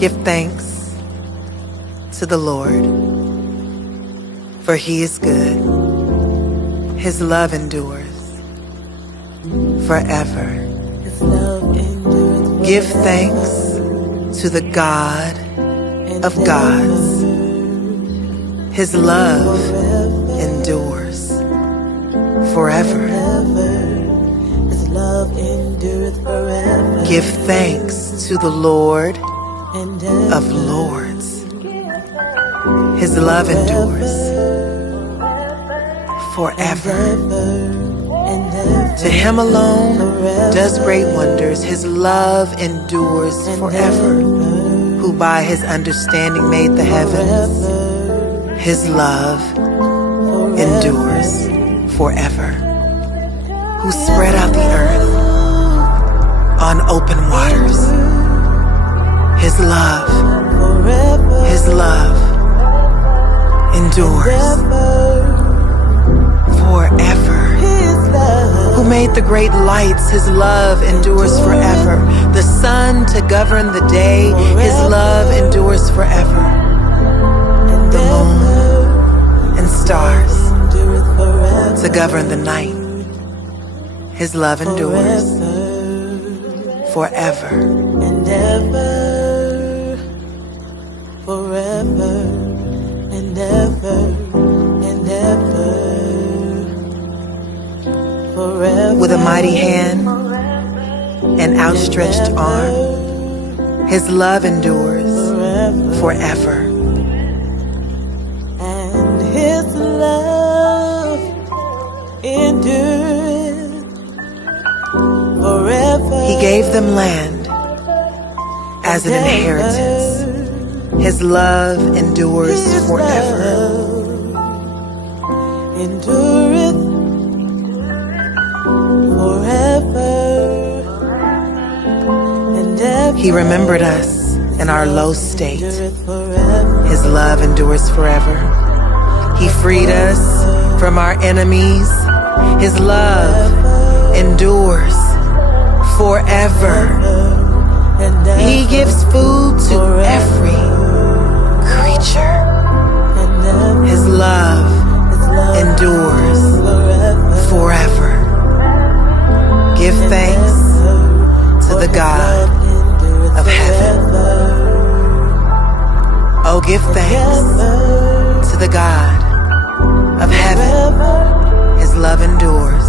Give thanks to the Lord, for he is good. His love endures forever. His love endures forever. Give thanks to the God of gods. His love endures forever. His love endureth forever. Give thanks to the Lord And of lords. His love endures forever. To him alone does great wonders. His love endures forever. Who by his understanding made the heavens. His love endures forever. Who spread out the earth on open waters. His love endures forever. Who made the great lights, his love endures forever. The sun to govern the day, his love endures forever. The moon and stars to govern the night, his love endures forever. And ever. Forever and ever and ever. Forever. With a mighty hand and outstretched arm, his love endures forever. And his love endures forever. He gave them land as an inheritance. His love endures forever. Endureth forever and ever. He remembered us in our low state. Endureth forever. His love endures forever. He freed us from our enemies. His love endures forever. He gives food to every creature. His love endures forever. Give thanks to the God of heaven. Oh, give thanks to the God of heaven. His love endures